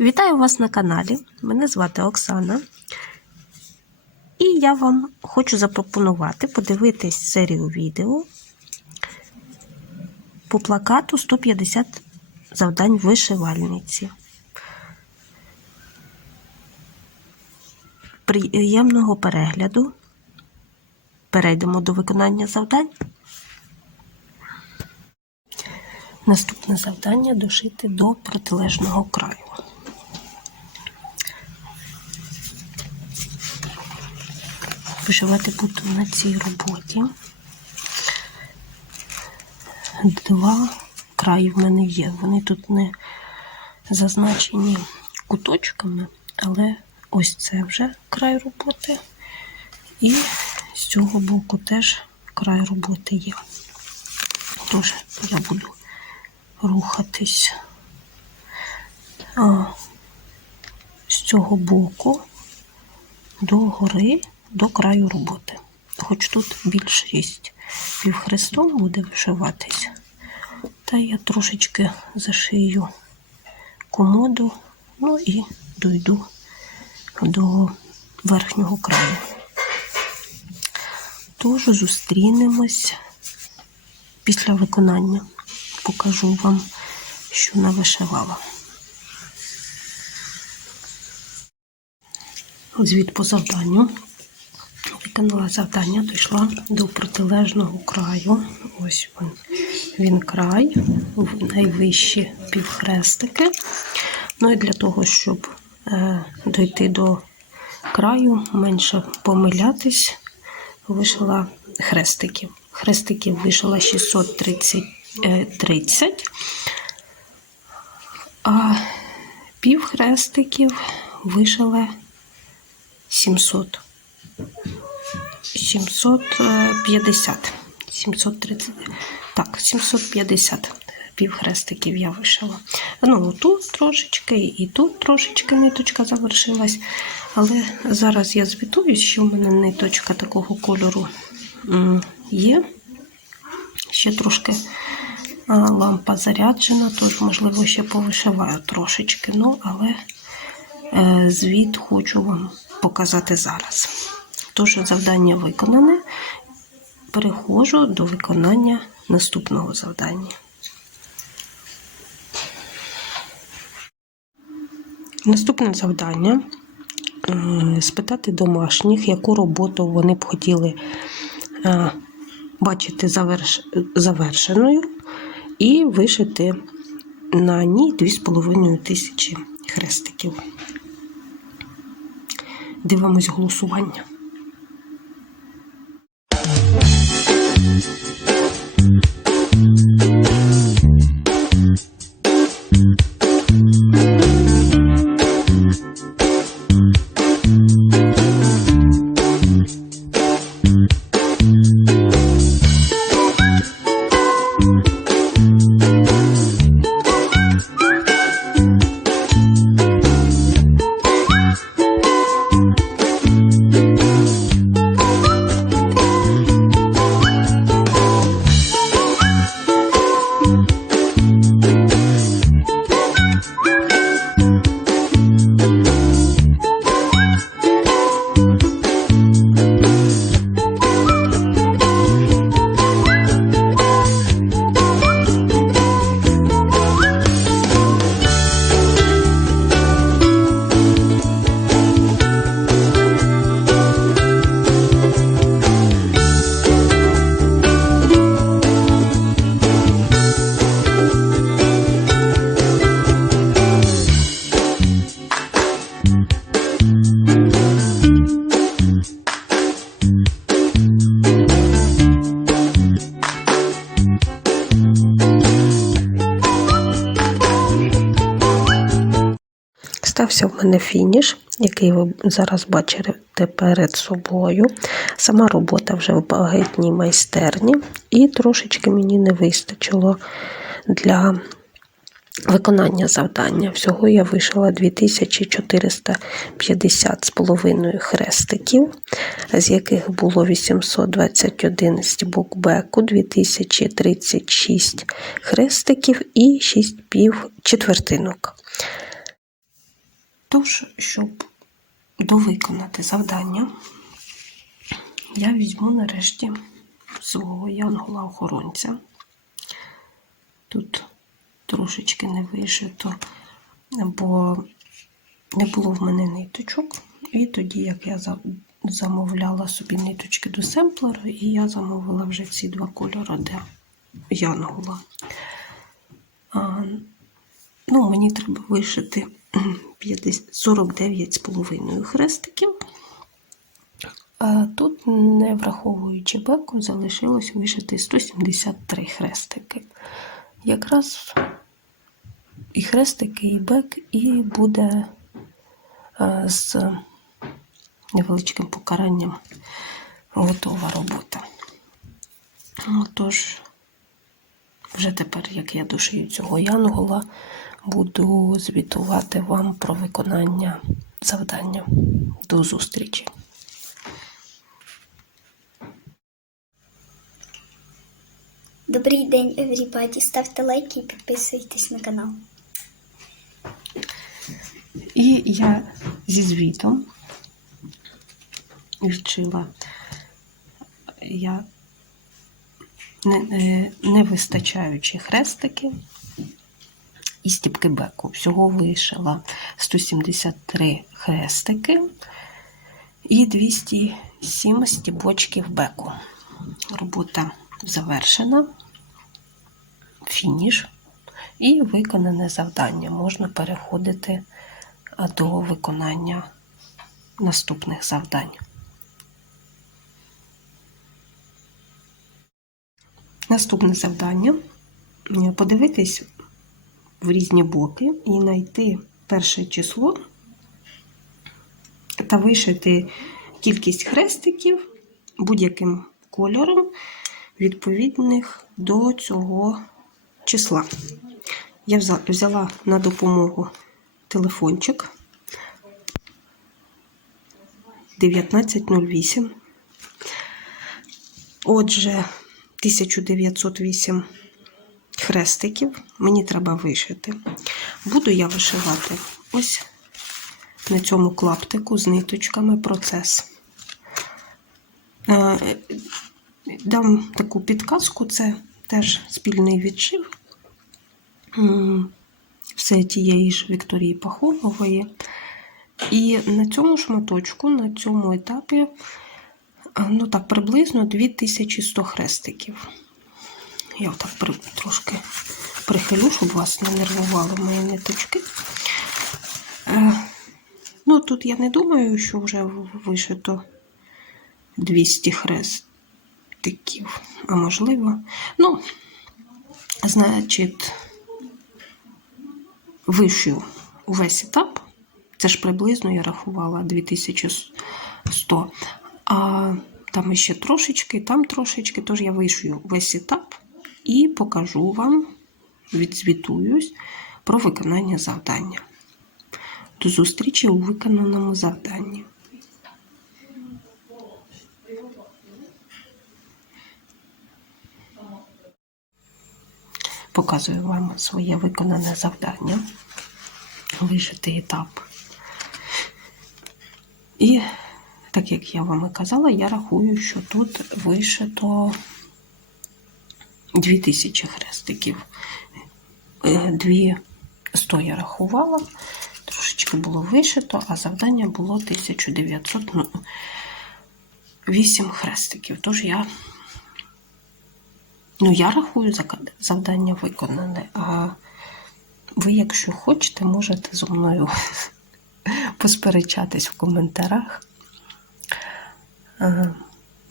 Вітаю вас на каналі. Мене звати Оксана. І я вам хочу запропонувати подивитись серію відео по плакату 150 завдань вишивальниці. Приємного перегляду. Перейдемо до виконання завдань. Наступне завдання дошити до протилежного краю. Вишивати буду на цій роботі. Два краї в мене є. Вони тут не зазначені куточками, але ось це вже край роботи. І з цього боку теж край роботи є. Тож я буду рухатись а, з цього боку до гори, до краю роботи. Хоч тут більшість півхрестом буде вишиватись, та я трошечки зашию комоду, ну і дойду до верхнього краю. Тож зустрінемось після виконання. Покажу вам, що навишивала. Звіт по завданню. Виконала завдання, дійшла до протилежного краю. Ось він, він край, найвищі півхрестики. Ну і для того, щоб е, дойти до краю, менше помилятись, вишила хрестиків. Хрестиків вишила 630, е, 30, а півхрестиків вишила 700. 750. 730. Так, 750 півхрестиків я вишила. Ну, тут трошечки, і тут трошечки ниточка завершилась. Але зараз я звітуюсь, що в мене ниточка такого кольору є. Ще трошки лампа заряджена, тож, можливо, ще повишиваю трошечки. Ну, але е, звіт хочу вам показати зараз. Тож завдання виконане. Переходжу до виконання наступного завдання. Наступне завдання е, спитати домашніх, яку роботу вони б хотіли е, бачити завершеною, і вишити на ній 2,5 тисячі хрестиків. Дивимось голосування. Стався в мене фініш, який ви зараз бачите перед собою. Сама робота вже в багатній майстерні, і трошечки мені не вистачило для виконання завдання. Всього я вишила 2450 з половиною хрестиків, з яких було 821 з букбеку, 2036 хрестиків і 6 пів четвертинок. Тож, щоб довиконати завдання, я візьму нарешті свого янгола-охоронця. Тут трошечки не вишито, бо не було в мене ниточок. І тоді, як я замовляла собі ниточки до семплера, і я замовила вже ці два кольори для янгола. А, ну, мені треба вишити 50 49,5 хрестиків. А тут, не враховуючи беку, залишилось вишити 173 хрестики. Якраз і хрестики, і бек, і буде з невеличким покаранням готова робота. Отож, вже тепер, як я дошию цього янгола, буду звітувати вам про виконання завдання. До зустрічі! Добрий день, everybody. Ставте лайки і підписуйтесь на канал. І я зі звітом відчила, я не, не, не вистачаючи хрестики і стіпки беку. Всього вишила 173 хрестики і 207 стібочків беку. Робота завершена, фініш і виконане завдання. Можна переходити до виконання наступних завдань. Наступне завдання подивитись в різні боки і знайти перше число та вишити кількість хрестиків будь-яким кольором, відповідних до цього числа. Я взяла на допомогу телефончик 1908. Отже, 1908 хрестиків мені треба вишити. Буду я вишивати ось на цьому клаптику з ниточками процес. Е, Дам таку підказку, це теж спільний відшив. Все тієї ж Вікторії Пахомової. І на цьому шматочку, на цьому етапі, ну так, приблизно 2100 хрестиків. Я при, трошки прихилю, щоб вас не нервували мої ниточки. Е, ну, тут я не думаю, що вже вишито 200 хрестиків, а можливо. Ну, значить, вишив увесь етап. Це ж приблизно я рахувала 2100. А там ще трошечки, там трошечки, тож я вишию весь етап і покажу вам, відзвітуюсь про виконання завдання. До зустрічі у виконаному завданні. Показую вам своє виконане завдання. Вишитий етап. І, так як я вам і казала, я рахую, що тут вишито 2000 хрестиків. Е, Дві 100 я рахувала, трошечки було вишито, а завдання було 1908 хрестиків. Тож я, ну, я рахую завдання виконане, а ви, якщо хочете, можете зі мною посперечатись в коментарях.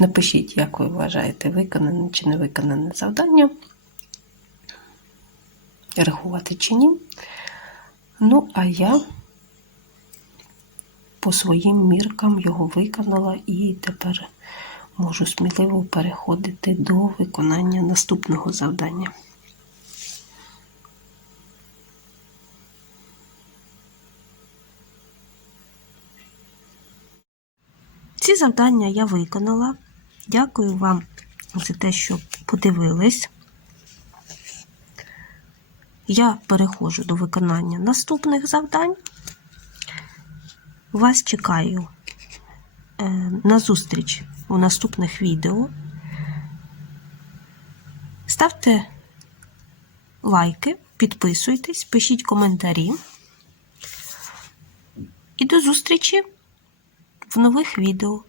Напишіть, як ви вважаєте, виконане чи не виконане завдання. Рахувати чи ні. Ну, а я по своїм міркам його виконала і тепер можу сміливо переходити до виконання наступного завдання. Ці завдання я виконала. Дякую вам за те, що подивились. Я переходжу до виконання наступних завдань. Вас чекаю е, на зустріч у наступних відео. Ставте лайки, підписуйтесь, пишіть коментарі. І до зустрічі в нових відео.